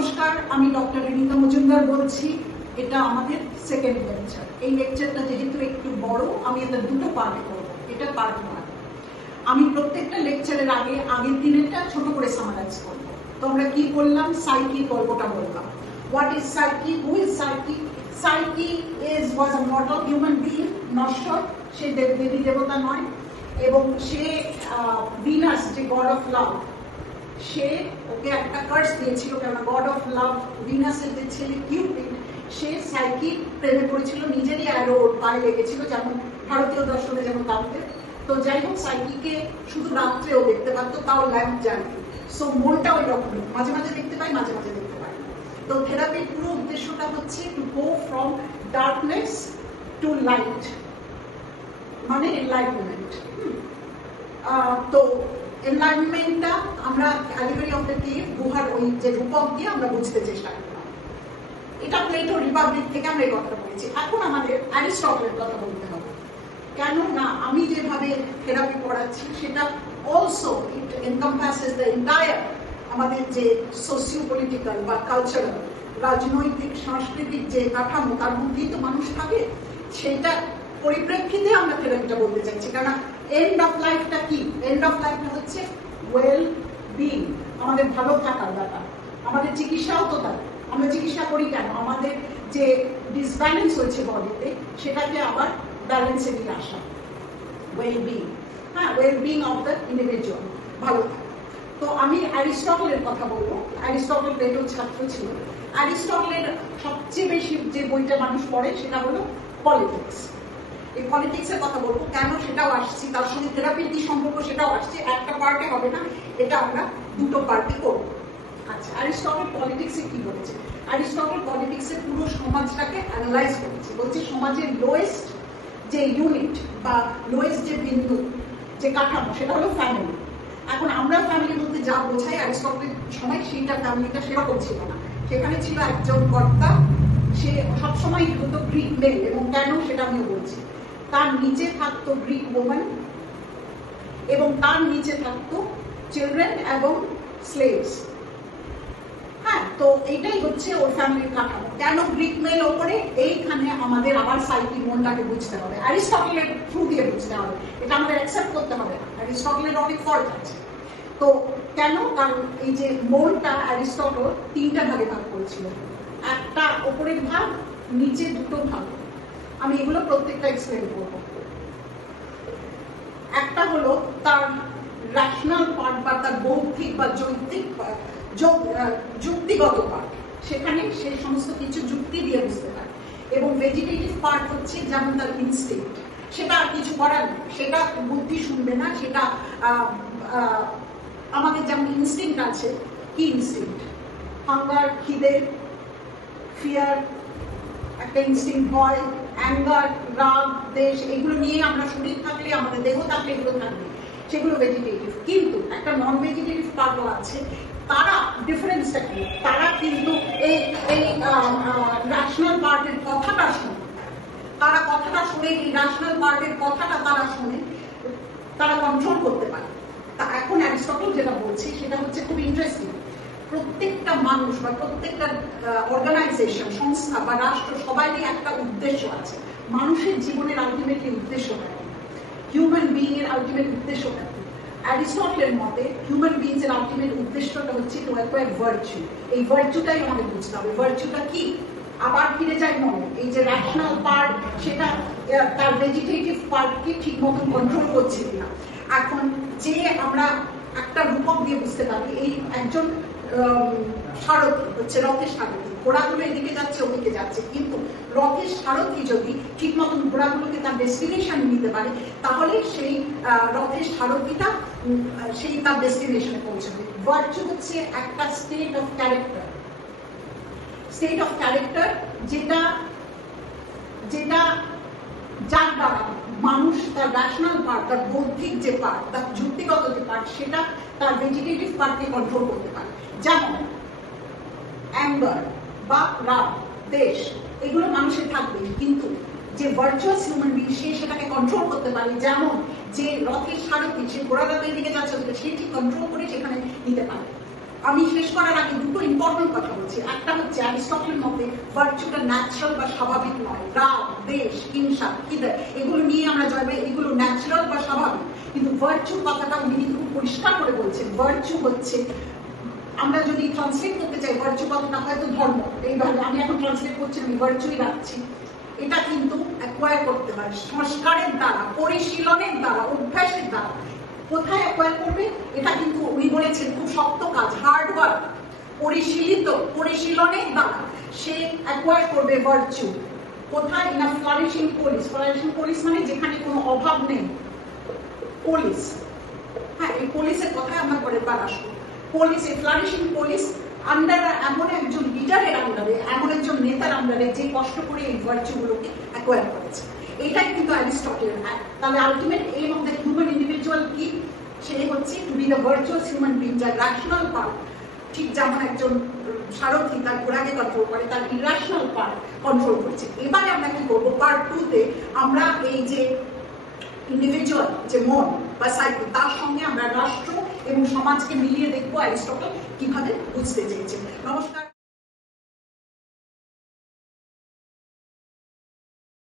নমস্কার, আমি ডক্টর রিনিতা মজুমদার বলছি। এটা আমাদের সেকেন্ড লেকচার। এই লেকচারটা যেহেতু একটু বড়, আমি এটা দুটো পার্টে করব। এটা পার্ট 1। আমি প্রত্যেকটা লেকচারের আগের দিনেরটা ছোট করে সামারাইজ করব। তো আমরা কি বললাম? সাইকি গল্পটা বললাম। What is psyche? Who is psyche? Psyche was a mortal human being, নশ্বর। সে দেবী দেবতা নয়, এবং সে ভিনাস, যে গড অফ লাভ, সে ওকে একটা কার্স দিয়েছিল, কেননা গড অফ লাভ ভিনাসের যে ছেলে কিউপিড, সে সাইকি প্রেমে পড়েছিল, নিজেরই অ্যারো ওর পায়ে লেগেছিল, যেমন ভারতীয় দর্শনে যেমন কাউকে। তো যাই হোক, সাইকিকে শুধু রাত্রেও দেখতে পারতো, তাও ল্যাম্প জ্বালিয়ে। সো মনটা ওই রকমই, মাঝে মাঝে দেখতে পাই, মাঝে মাঝে দেখতে পাই। তো থেরাপির পুরো উদ্দেশ্যটা হচ্ছে to go from darkness two light, মানে এনলাইটমেন্ট। তো এনলাইটমেন্টটা আমরা অ্যালিগরি অফ দ্য কেভ, গুহার ওই যে রূপক দিয়ে আমরা বুঝতে চেষ্টা করলাম। এটা প্লেটো রিপাবলিক থেকে আমরা এই কথাটা বলেছি। এখন আমাদের অ্যারিস্টটলের কথা বলতে হবে, কেননা আমি যেভাবে থেরাপি পড়াচ্ছি সেটা also it encompasses the entire আমাদের যে সোশিও পলিটিক্যাল বা কালচারাল, রাজনৈতিক সাংস্কৃতিক যে কাঠামো, তার মধ্যেই তো মানুষ থাকে। সেটা পরিপ্রেক্ষিতে আমরা থেরাপিটা বলতে চাইছি। কারণ এন্ড অফ লাইফটা কি? এন্ড অফ লাইফটা হচ্ছে ওয়েল বিং, আমাদের ভালো থাকার ব্যাপার। আমাদের চিকিৎসাও তো তাই। আমরা চিকিৎসা করি কেন? আমাদের যে ডিসব্যালেন্স হয়েছে বডিতে, সেটাকে আবার ব্যালেন্সে নিয়ে আসা, ওয়েল বিং। হ্যাঁ, well being of the individual, ভালো থাকা। তো আমি অ্যারিস্টটলের কথা বলবো। অ্যারিস্টটল প্লেটোর ছাত্র ছিল। অ্যারিস্টটলের সবচেয়ে বেশি যে বইটা মানুষ পড়ে সেটা হলো পলিটিক্স। এই পলিটিক্স এর কথা বলবো, কেন সেটাও আসছি, তার সঙ্গে থেরাপির কি সম্পর্ক সেটাও আসছে। একটা পার্টে হবে না, এটা আমরা দুটো পার্টে করবো। আচ্ছা, অ্যারিস্টটল পলিটিক্সে কি বলেছে? অ্যারিস্টটল পলিটিক্সের পুরো সমাজটাকে অ্যানালাইজ করেছে। বলছে সমাজের লোয়েস্ট যে ইউনিট বা লোয়েস্ট যে বিন্দু, যে কাঠামো, সেটা হলো ফ্যামিলি। এখন আমরা ফ্যামিলির মধ্যে যা বোঝাই, অ্যারিস্টটলের সময় সেইটা ফ্যামিলিটা সেরকম ছিল না। সেখানে ছিল একজন কর্তা, সে সবসময় হতো গ্রিক মেল, এবং কেন সেটা আমিও বলছি। তার নিচে থাকতো গ্রিক ওম্যান, এবং তার নিচে থাকতো চিলড্রেন এবং স্লেভস। হ্যাঁ, তো এইটাই হচ্ছে ওর ফ্যামিলির কাঠামো। কেন গ্রিক মেল ওপরে? এইখানে আমাদের আবার সাইকি, মনটাকে বুঝতে হবে, অ্যারিস্টটলের থ্রু দিয়ে বুঝতে হবে। এটা আমাদের অ্যাকসেপ্ট করতে হবে না, অ্যারিস্টটলের অনেক ফল্ট আছে। তো কেন? কারণ এই যে মনটা অ্যারিস্টটল তিনটা ভাগে ভাগ করেছিল। একটা ওপরের ভাগ, নিচে দুটো ভাগ। আমি এগুলো প্রত্যেকটা এক্সপ্লেন করবো। একটা হলো তার রেশনাল পার্ট, বা তার বৌদ্ধিক বা যুক্তিগত পার্ট, সেখানে সেই সমস্ত কিছু যুক্তি দিয়ে বুঝতে পারে। এবং ভেজিটেটিভ পার্ট হচ্ছে যেমন তার ইনস্টিংক্ট, সেটা আর কিছু করার নেই, সেটা বুদ্ধি শুনবে না। সেটা আমাদের যেমন ইনস্টিংক্ট আছে, কি ইনস্টিংক্ট? হাঙ্গার, খিদে, ফিয়ার, একটা ইনস্টিংক্ট হয়, অ্যাঙ্গার, রাগ, দেশ, এগুলো নিয়ে আমরা শরীর থাকলে, আমাদের দেহ থাকলে এগুলো থাকবে, সেগুলো ভেজিটেটিভ। কিন্তু একটা নন ভেজিটেটিভ পার্টও আছে। তারা ডিফারেন্সটা কি? তারা কিন্তু এই ন্যাশনাল পার্টের কথাটা শোনে। তারা কথাটা শুনে, এই ন্যাশনাল পার্টের কথাটা তারা শুনে, তারা কন্ট্রোল করতে পারে। তা এখন অ্যারিস্টটল যেটা বলছে সেটা হচ্ছে খুব ইন্টারেস্টিং। প্রত্যেকটা মানুষ বা প্রত্যেকটা অর্গানাইজেশন, সংস্থা বা রাষ্ট্র, সবাইরই একটা উদ্দেশ্য আছে। মানুষের জীবনের আলটিমেটলি উদ্দেশ্যটা কি? হিউম্যান বিইং এর আলটিমেট উদ্দেশ্যটা কি? অ্যারিস্টটলের মতে হিউম্যান বিইংস এর আলটিমেট উদ্দেশ্যটা হচ্ছে টু অ্যাকোয়ার ভার্চু। এই ভার্চুটাই আমাদের বুঝতে হবে। ভার্চুটা কি? আবার ফিরে যায় মনে, এই যে রেশনাল পার্ট, সেটা তার ভেজিটেটিভ পার্টকে ঠিক মতন কন্ট্রোল করছে কিনা। এখন যে আমরা একটা রূপক দিয়ে বুঝতে পারি, এই একজন সারথি হচ্ছে, রথের সারথি। ঘোড়াগুলো এদিকে যাচ্ছে, ওদিকে যাচ্ছে, কিন্তু রথের সারথি যদি ঠিক মতন ঘোড়াগুলোকে তার ডেস্টিনেশন নিতে পারে, তাহলে সেই রথের সারথিটা সেই তার ডেস্টিনেশনে পৌঁছাবে। ভার্চু হচ্ছে একটা state of character. State of character যেটা যার দ্বারা মানুষ তার রেশনাল পার্ট, তার বৌদ্ধিক যে পার্ট, তার যুক্তিগত যে পার্ট, সেটা তার ভেজিটেটিভ পার্টকে কন্ট্রোল করতে পারে। যেমন অ্যাঙ্গার বা রাগ, দেশ, এগুলো মানুষের থাকবে, কিন্তু যে ভার্চুয়াস হিউম্যান বিং, সে সেটাকে কন্ট্রোল করতে পারে। যেমন যে রথের সারথি, সে ঘোড়াটা দিকে যাচ্ছে, সে ঠিক কন্ট্রোল করে সেখানে নিতে পারে। আমি শেষ করার আগে দুটো ইম্পর্টেন্ট কথা বলছি। একটা হচ্ছে অ্যারিস্টটলের মতে ভার্চুটা ন্যাচারাল বা স্বাভাবিক নয়, রাগ, দেশ, হিংসা, খিদে এগুলো নিয়ে আমরা জয়বে, এগুলো ন্যাচারাল বা স্বাভাবিক। কিন্তু ভার্চু কথাটা উনি কিন্তু খুব পরিষ্কার করে বলছেন, ভার্চু হচ্ছে, আমরা যদি ট্রান্সলেট করতে চাই ভার্চু কথাটা হয়তো ধর্ম, এইভাবে আমি এখন ট্রান্সলেট করছি, আমি ভার্চুই রাখছি। এটা কিন্তু অ্যাকোয়ার করতে হয় সংস্কারের দ্বারা, পরিশীলনের দ্বারা, অভ্যাসের দ্বারা। কোথায় অ্যাকোয়ার করবে? এটা কিন্তু উনি বলেছেন খুব শক্ত কাজ, হার্ড ওয়ার্ক, পরিশীলনের দ্বারা সে অ্যাকোয়ার করবে ভার্চু। কোথায়? না ফ্লারিশিং পোলিস। ফ্লারিশিং পোলিস মানে যেখানে কোনো অভাব নেই, পোলিস। হ্যাঁ, এই পুলিশের কথায় আমরা পরের বার আসবো। পুলিশ, এই ফ্লারিশিং পুলিশ আন্ডারে, এমন একজন লিডারের আন্ডারে, এমন একজন নেতার আন্ডারে যে কষ্ট করে এই ভার্চুগুলোকে অ্যাকোয়ার করেছে। এটাই কিন্তু অ্যারিস্টটল। তাহলে ultimate aim of the human individual কি? সে হচ্ছে to be the virtuous human being, যার র্যাশনাল পার্ট, ঠিক যেমন একজন সারথি তার ঘোড়াকে কন্ট্রোল করে, তার ইরাশনাল পার্ট কন্ট্রোল করছে। এবারে আমরা কি করবো, পার্ট 2 তে আমরা এই যে ইন্ডিভিজুয়াল যে মন বা সাইকো, তার সঙ্গে আমরা রাষ্ট্র এবং সমাজকে মিলিয়ে দেখবো অ্যারিস্টটল কিভাবে বুঝতে চেয়েছেন। নমস্কার।